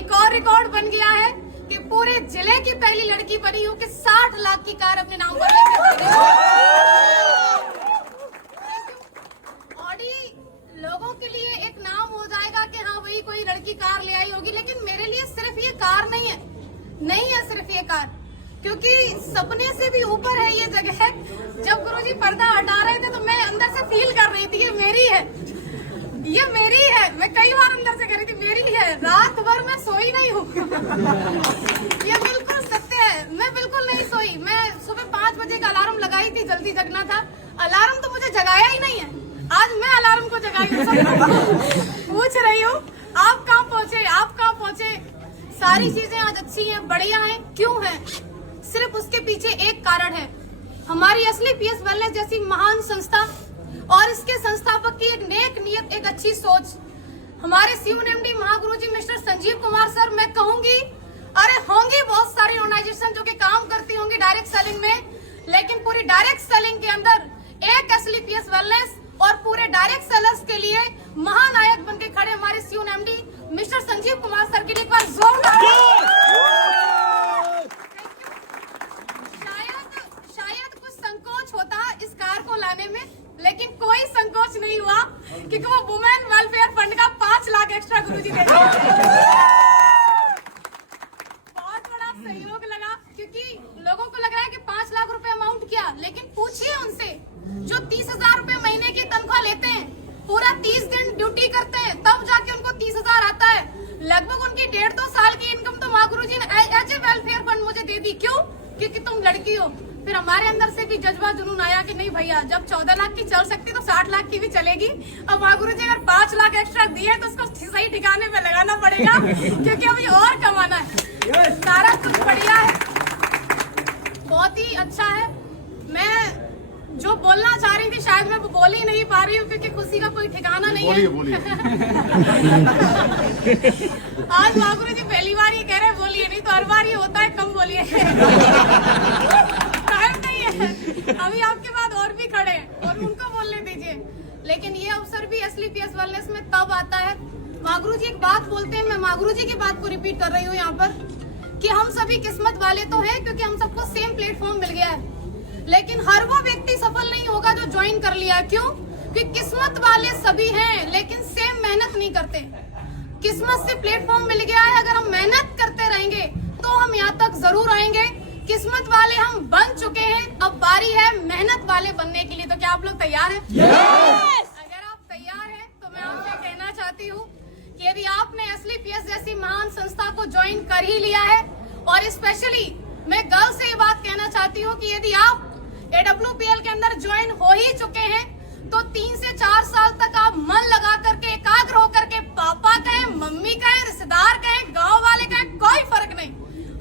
एक और रिकॉर्ड बन गया है कि पूरे जिले की पहली लड़की बनी हूँ कि 60 लाख की कार अपने नाम पर लेके ऑडी लोगों के लिए एक नाम हो जाएगा कि हाँ वही कोई लड़की कार ले आई होगी, लेकिन मेरे लिए सिर्फ ये कार नहीं है सिर्फ ये कार, क्योंकि सपने से भी ऊपर है ये जगह। जब गुरुजी पर्दा हटा रहे थे तो मैं अंदर से फील कर रही थी ये मेरी है। मैं कई बार अंदर से कह रही थी मेरी है। रात भर मैं सोई नहीं हूँ। ये बिल्कुल सत्य है, मैं बिल्कुल नहीं सोई। मैं सुबह 5 बजे का अलार्म लगाई थी, जल्दी जगना था। अलार्म तो मुझे जगाया ही नहीं है, आज मैं अलार्म को जगाई हूँ। पूछ रही हूँ आप कहाँ पहुँचे। सारी चीजें आज अच्छी हैं, बढ़िया हैं। क्यों है? सिर्फ उसके पीछे एक कारण है, हमारी असली पीएस वेलनेस जैसी महान संस्था और इसके संस्थापक की एक नेक नियत, एक अच्छी सोच। हमारे CUNMD महागुरुजी मिस्टर संजीव कुमार सर, मैं कहूंगी अरे होंगी बहुत सारी ऑर्गेनाइजेशन जो कि काम करती होंगी डायरेक्ट सेलिंग में, लेकिन पूरी डायरेक्ट सेलिंग के अंदर एक असली पीएस वेलनेस और पूरे डायरेक्ट सेलर्स के लिए महानायक बनके खड़े हमारे CUNMD mister Sanjeev Kumar sir के लिए एक बार जोरदार। शायद कुछ संकोच होता इस कार को लाने में, लेकिन कोई संकोच नहीं हुआ क्योंकि वो वुमेन वेलफेयर फंड का 5 लाख एक्स्ट्रा गुरुजी दे दिए। बहुत बड़ा सहयोग लगा, क्योंकि लोगों को लग रहा है कि 5 लाख रुपए अमाउंट क्या, लेकिन पूछिए उनसे जो 30,000 रुपए महीने की तनख्वाह लेते हैं, पूरा 30 दिन ड्यूटी करते हैं, तब जाके उनको 30,000 आता है। लगभग उनकी 1.5-2 साल की इनकम तो माँ गुरुजी ने एज ए वेलफेयर फंड मुझे दे दी। क्यों? क्योंकि तुम लड़की हो। फिर हमारे अंदर से भी जज्बा जुनून आया कि नहीं भैया, जब 14 लाख की चल सकती तो 60 लाख की भी चलेगी। अब माँ गुरुजी अगर 5 लाख एक्स्ट्रा दिए तो उसको सही ठिकाने पे लगाना पड़ेगा, क्योंकि अभी और कमाना है। सारा कुछ बढ़िया है, बहुत ही अच्छा है। मैं जो बोलना चाह रही थी शायद मैं वो बोल ही नहीं पा रही हूँ, क्योंकि खुशी का कोई ठिकाना नहीं है। बोलिए। आज माँ गुरुजी पहली बार ये कह रहे बोलिए, नहीं तो हर बार ये होता है कम बोलिए। टाइम नहीं है, अभी आपके बाद और भी खड़े हैं और उनको बोलने दीजिए। लेकिन ये अवसर भी असली पीएस वेलनेस में तब आता है। माँ गुरुजी एक बात बोलते हैं, मैं माँ गुरुजी की बात को रिपीट कर रही हूँ यहाँ पर, कि हम सभी किस्मत वाले तो हैं क्योंकि हम सबको सेम प्लेटफॉर्म मिल गया है, लेकिन हर वो व्यक्ति सफल नहीं होगा जो ज्वाइन कर लिया। क्यों? क्योंकि किस्मत वाले सभी हैं लेकिन सेम मेहनत नहीं करते। किस्मत से प्लेटफॉर्म मिल गया है, अगर हम मेहनत करते रहेंगे तो हम यहाँ तक जरूर आएंगे। किस्मत वाले हम बन चुके हैं, अब बारी है मेहनत वाले बनने के लिए। तो क्या आप लोग तैयार हैं? अगर आप तैयार हैं तो मैं आपसे कहना चाहती हूँ कि यदि आपने असली पीएस जैसी महान संस्था को ज्वाइन कर ही लिया है, और स्पेशली मैं गर्ल से ये बात कहना चाहती हूँ कि यदि आप AWPL के अंदर ज्वाइन हो ही चुके हैं तो 3 से 4 साल तक आप मन लगा करके, एकाग्र होकर के, पापा कहें, मम्मी कहें, रिश्तेदार कहें, गांव वाले कहें, कोई फर्क नहीं,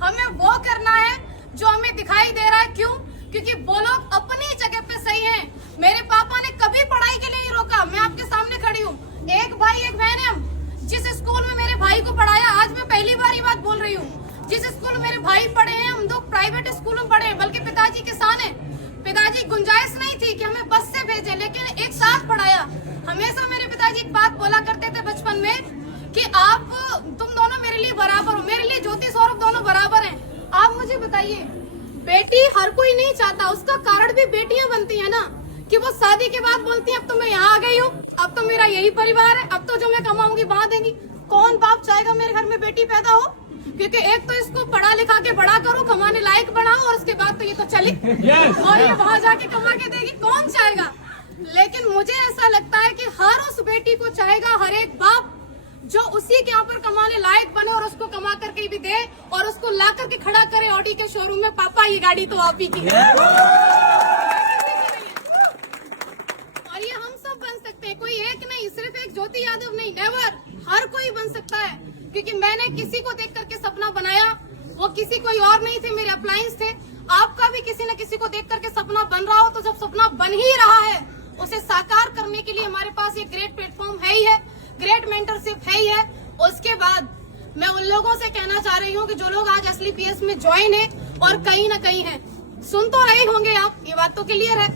हमें वो करना है जो हमें दिखाई दे रहा है। क्यों? क्योंकि वो लोग अपनी जगह पे सही हैं। मेरे पापा ने कभी पढ़ाई के लिए नहीं रोका, मैं आपके सामने खड़ी हूँ। एक भाई एक बहन है, जिस स्कूल में मेरे भाई को पढ़ाया, आज मैं पहली बार ये बात बोल रही हूँ, जिस स्कूल में मेरे भाई पढ़े हैं, हम लोग प्राइवेट स्कूल में पढ़े हैं, बल्कि पिताजी किसान है। पिताजी गुंजाइश नहीं थी कि हमें बस से भेजें, लेकिन एक साथ पढ़ाया। हमेशा मेरे पिताजी एक बात बोला करते थे बचपन में कि तुम दोनों मेरे लिए बराबर हो, मेरे लिए ज्योति सौरभ दोनों बराबर हैं। आप मुझे बताइए, बेटी हर कोई नहीं चाहता, उसका कारण भी बेटियां बनती है ना, कि वो शादी के बाद बोलती है अब तो मैं यहाँ आ गई हूँ, अब तो मेरा यही परिवार है, अब तो जो मैं कमाऊंगी वहां देंगी। कौन बाप चाहेगा मेरे घर में बेटी पैदा हो? क्योंकि एक तो इसको पढ़ा लिखा के बड़ा करो, कमाने लायक बनाओ, और उसके बाद तो ये तो चली और ये वहां जाके कमा के देगी, कौन चाहेगा? लेकिन मुझे ऐसा लगता है कि हर उस बेटी को चाहेगा, हर एक बाप, जो उसी के यहाँ पर कमाने लायक बने और उसको कमा करके भी दे और उसको ला करके खड़ा करे ऑडी के शोरूम में, पापा ये गाड़ी तो आप ही की है। और ये हम सब बन सकते हैं, कोई एक नहीं, सिर्फ एक ज्योति यादव नहीं, नेवर, हर कोई बन सकता है। क्योंकि मैंने किसी को देख करके सपना बनाया, वो किसी कोई और नहीं थे, मेरे अप्लायंस थे। आपका भी किसी न किसी को देख करके सपना बन रहा हो, तो जब सपना बन ही रहा है, उसे साकार करने के लिए हमारे पास ये ग्रेट प्लेटफॉर्म है ही है, ग्रेट मेंटरशिप है ही है। उसके बाद मैं उन लोगों से कहना चाह रही हूँ कि जो लोग आज असली पीएस में ज्वाइन है और कहीं न कहीं है, सुन तो रहे होंगे आप, ये बात तो क्लियर है,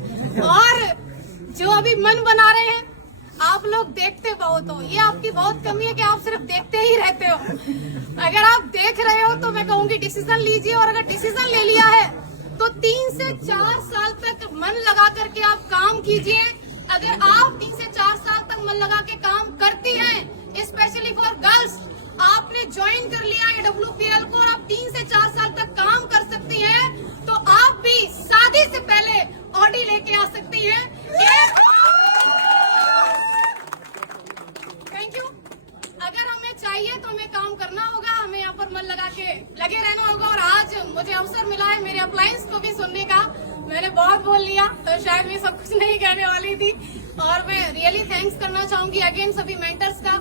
और जो अभी मन बना रहे हैं, आप लोग देखते बहुत हो, ये आपकी बहुत कमी है कि आप सिर्फ देखते ही रहते हो। अगर आप देख रहे हो तो मैं कहूंगी डिसीजन लीजिए, और अगर डिसीजन ले लिया है तो 3 से 4 साल तक मन लगा करके आप काम कीजिए। अगर आप 3 से 4 साल तक मन लगा के काम करती हैं, स्पेशली फॉर गर्ल्स, आपने ज्वाइन कर लिया है WPL को और आप 3 से 4 साल तक काम कर सकती हैं, तो आप भी शादी से पहले ऑडी लेके आ सकती हैं। Thank you. अगर हमें चाहिए तो हमें काम करना होगा, हमें यहाँ पर मन लगा के लगे रहना होगा। और आज मुझे अवसर मिला है मेरे अप्लायंस को भी सुनने का। मैंने बहुत बोल लिया तो शायद मैं सब कुछ नहीं कहने वाली थी, और मैं रियली थैंक्स करना चाहूंगी अगेन सभी मेंटर्स का,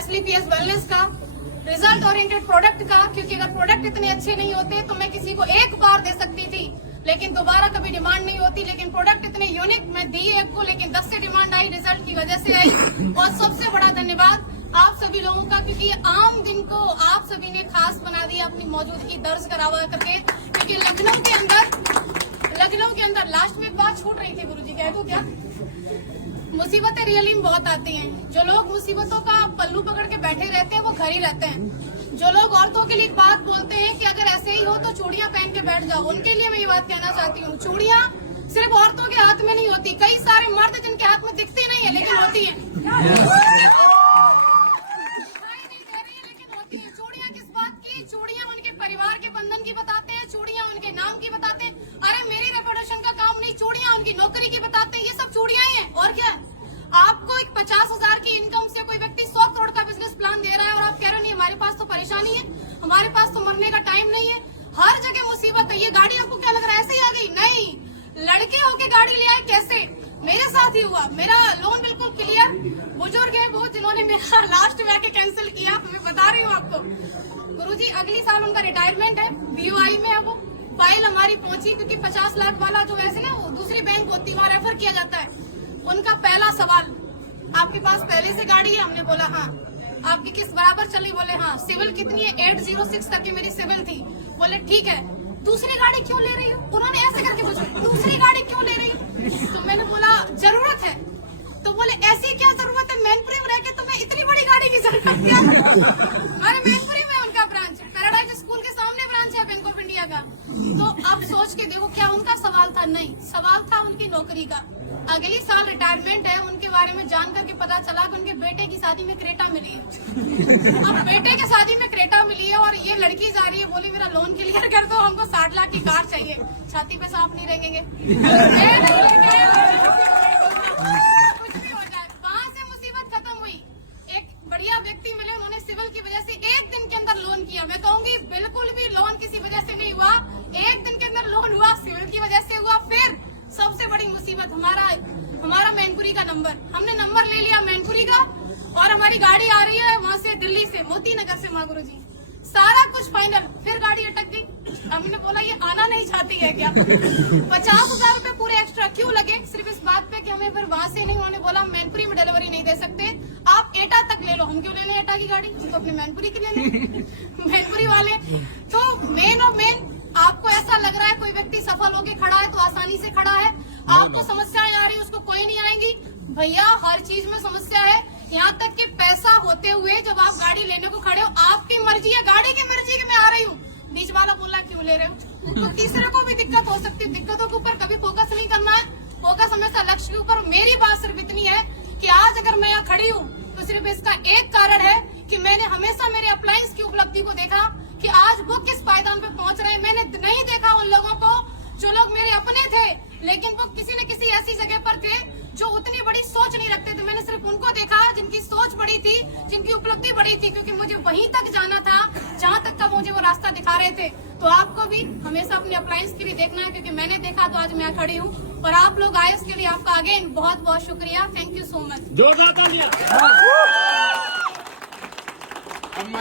SLPS वेलनेस का, रिजल्ट ओरिएंटेड प्रोडक्ट का, क्योंकि अगर प्रोडक्ट इतने अच्छे नहीं होते तो मैं किसी को एक बार दे सकती थी लेकिन दोबारा कभी डिमांड नहीं होती, लेकिन प्रोडक्ट इतने यूनिक मैं दी एक को, लेकिन 10 से डिमांड आई, रिजल्ट की वजह से आई। और सबसे बड़ा धन्यवाद आप सभी लोगों का, क्योंकि आम दिन को आप सभी ने खास बना दिया अपनी मौजूदगी दर्ज करावा करके। क्योंकि लखनऊ के अंदर लास्ट में एक बात छूट रही थी गुरुजी, कह दूं क्या? मुसीबतें रियली में बहुत आती हैं। जो लोग मुसीबतों का पल्लू पकड़ के बैठे रहते हैं वो घर ही रहते हैं। जो लोग औरतों के लिए एक बात बोलते हैं कि अगर ऐसे ही हो तो चूड़ियां पहन के बैठ जाओ, उनके लिए मैं ये बात कहना चाहती हूँ, चूड़ियां सिर्फ औरतों के हाथ में नहीं होती। कई सारे मर्द जिनके हाथ में दिखती नहीं है लेकिन होती है, चूड़ियां किस बात की? चूड़ियां उनके परिवार के बंधन की बताते हैं, चूड़ियां उनके नाम की बताते हैं। अरे मेरी रेपुटेशन का काम नहीं, चूड़ियां उनकी नौकरी की बताते हैं। ये सब चूड़ियां ही है और क्या? आपको एक 50,000 की इनकम से कोई व्यक्ति 100 करोड़ का बिजनेस प्लान दे रहा है और आप कह रहे नहीं हमारे पास तो परेशानी है, हमारे पास तो मरने का टाइम नहीं है। हर जगह मुसीबत है। ये गाड़ी आपको क्या लग रहा है ऐसे ही आ गई? नहीं, लड़के होके गाड़ी ले आए। कैसे? मेरे साथ ही हुआ। मेरा लोन बिल्कुल क्लियर, बुजुर्ग है वो जिन्होंने मेरा लास्ट में आके कैंसिल किया, मैं बता रही हूँ आपको। गुरुजी अगली साल उनका रिटायरमेंट है, BOI में है वो। फाइल हमारी पहुंची क्योंकि 50 लाख वाला जो वैसे ना वो दूसरी बैंक होती है वहाँ रेफर किया जाता है। उनका पहला सवाल, आपके पास पहले से गाड़ी है? हमने बोला हाँ। आपकी किस बराबर चल रही? बोले हाँ। सिविल कितनी है? 806 तक की मेरी सिविल थी। बोले ठीक है, दूसरी गाड़ी क्यों ले रही हो? उन्होंने ऐसे करके पूछा, दूसरी गाड़ी क्यों ले रही हो? तो मैंने बोला जरूरत है। तो बोले ऐसी क्या जरूरत है, मैनपुरी में रह के तुम्हें इतनी बड़ी गाड़ी की जरूरत क्या? अरे मैनपुरी में उनका ब्रांच, पैराडाइज स्कूल के सामने ब्रांच है बैंक ऑफ इंडिया का। तो आप सोच के देखो, क्या उनका सवाल था? नहीं, सवाल था उनकी नौकरी का। अगली साल रिटायरमेंट है, उनके बारे में जान करके पता चला कि उनके बेटे की शादी में क्रेटा मिली है। अब बेटे की शादी में क्रेटा मिली है और ये लड़की जा रही है, बोली मेरा लोन क्लियर कर दो, हमको 60 लाख की कार चाहिए। छाती पे सांप नहीं रहेंगे, कुछ भी हो जाए। वहाँ से मुसीबत खत्म हुई। एक बढ़िया व्यक्ति मिले, उन्होंने सिविल की वजह से 1 दिन के अंदर लोन किया। मैं कहूंगी बिल्कुल भी लोन किसी वजह से नहीं हुआ, 1 दिन के अंदर लोन हुआ, सिविल की वजह से हुआ। फिर सबसे बड़ी मुसीबत हमारा मैनपुरी का नंबर, हमने नंबर ले लिया मैनपुरी का और हमारी गाड़ी आ रही है वहाँ से, दिल्ली से, मोती नगर से। माँ गुरुजी सारा कुछ फाइनल, फिर गाड़ी अटक गई। हमने बोला ये आना नहीं चाहती है क्या? 50,000 रूपए पूरे एक्स्ट्रा क्यों लगे? सिर्फ इस बात पे कि हमें फिर वहाँ से नहीं, उन्होंने बोला मैनपुरी में डिलीवरी नहीं दे सकते, आप एटा तक ले लो। हम क्यों लेने एटा की गाड़ी, हम तो अपने मैनपुरी की लेने। मैनपुरी वाले तो मेन आपको ऐसा लग रहा है कोई व्यक्ति सफल होके खड़ा है तो आसानी से खड़ा है, आपको समस्याएं आ रही है उसको कोई नहीं आएंगी। भैया हर चीज में समस्या है, यहाँ तक कि पैसा होते हुए जब आप गाड़ी लेने को खड़े हो, आपकी मर्जी है, गाड़ी की मर्जी की मैं आ रही हूँ, बीच वाला बोला क्यों ले रहे हो? तो तीसरे को भी दिक्कत हो सकती है। दिक्कतों के ऊपर कभी फोकस नहीं करना है, फोकस हमेशा लक्ष्य के ऊपर। मेरी बात सिर्फ इतनी है कि आज अगर मैं यहाँ खड़ी हूँ तो सिर्फ इसका एक कारण है कि मैंने हमेशा मेरे अप्लायंस की उपलब्धि को देखा कि आज वो किस पायदान पे पहुंच रहे हैं। मैंने नहीं देखा उन लोगों को जो लोग मेरे अपने थे लेकिन वो किसी न किसी ऐसी जगह पर थे जो उतनी बड़ी सोच नहीं रखते थे। मैंने सिर्फ उनको देखा जिनकी सोच बड़ी थी, जिनकी उपलब्धि बड़ी थी, क्योंकि मुझे वहीं तक जाना था जहां तक का मुझे वो रास्ता दिखा रहे थे। तो आपको भी हमेशा अपने अप्लायंस के लिए देखना है, क्योंकि मैंने देखा तो आज मैं खड़ी हूँ और आप लोग आए उसके लिए आपका अगेन बहुत बहुत शुक्रिया। Thank you so much.